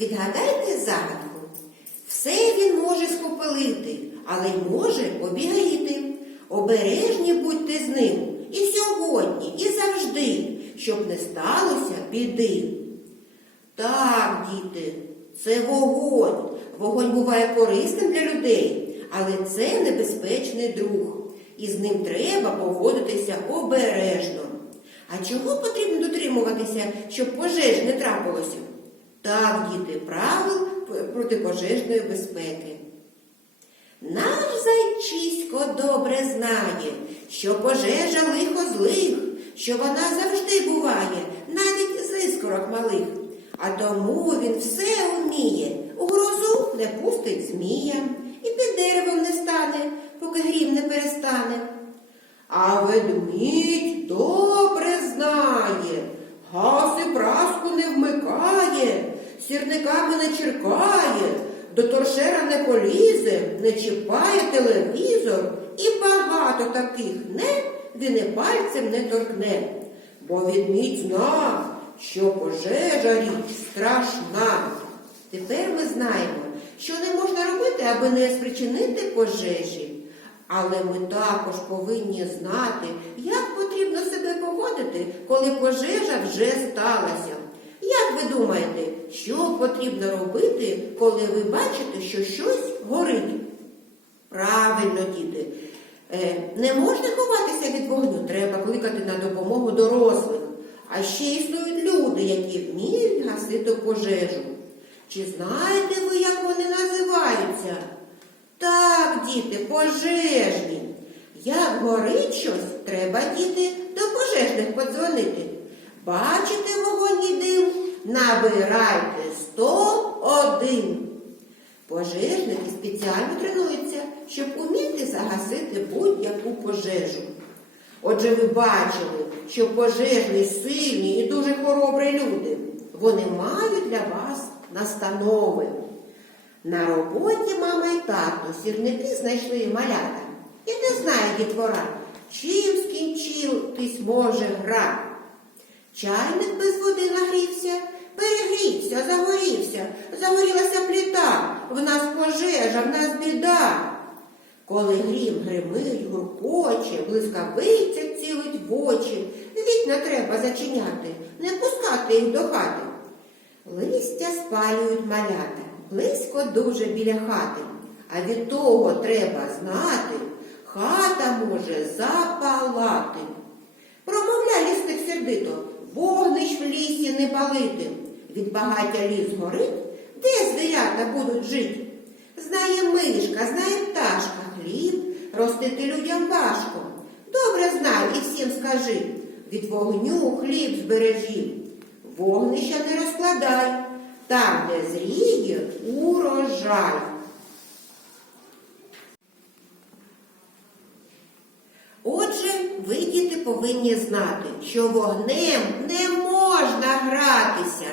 Відгадайте загадку. Все він може спопелити, але й може обігріти. Обережні будьте з ним і сьогодні, і завжди, щоб не сталося біди. Так, діти, це вогонь. Вогонь буває корисним для людей, але це небезпечний друг. І з ним треба поводитися обережно. А чого потрібно дотримуватися, щоб пожеж не трапилося? Так, діти, правил протипожежної безпеки. Наш зайчисько добре знає, що пожежа лихо злих, що вона завжди буває, навіть з іскорок малих. А тому він все уміє, у грозу не пустить змія, і під деревом не стане, поки грім не перестане. А ведмідь добре знає, газ і праску не вмикає, сірниками не черкає, до торшера не полізе, не чіпає телевізор, і багато таких не він і пальцем не торкне. Бо ведмідь знав, що пожежа річ страшна. Тепер ми знаємо, що не можна робити, аби не спричинити пожежі. Але ми також повинні знати, як потрібно себе поводити, коли пожежа вже сталася. Як ви думаєте, що потрібно робити, коли ви бачите, що щось горить? Правильно, діти. Е, Не можна ховатися від вогню, треба кликати на допомогу дорослих. А ще існують люди, які вміють гасити пожежу. Чи знаєте ви, як вони називаються? Так, діти, пожежні. Як горить щось, треба діти до пожежних подзвонити. Бачите вогонь дим? Набирайте 101. Пожежники спеціально тренуються, щоб уміти загасити будь-яку пожежу. Отже, ви бачили, що пожежні сильні і дуже хоробрі люди. Вони мають для вас настанови. На роботі мама і тато сірники знайшли малята. І не знає дітвора, чим скінчитись може гра. Чайник без води нагрівся, перегрівся, загорівся, загорілася пліта, в нас пожежа, в нас біда. Коли грім гримить, гуркоче, блискавиця цілить в очі, вікна треба зачиняти, не пускати їх до хати. Листя спалюють малята, близько дуже біля хати. А від того треба знати, хата може запалати. Промовляє лісник сердито, не палити. Від багаття ліс горить, де звірята будуть жити. Знає мишка, знає пташка, хліб ростити людям важко. Добре знай і всім скажи, від вогню хліб збережи. Вогнища не розкладай, там, де зріє урожай. Отже, ви діти повинні знати, що вогнем не можна гратися.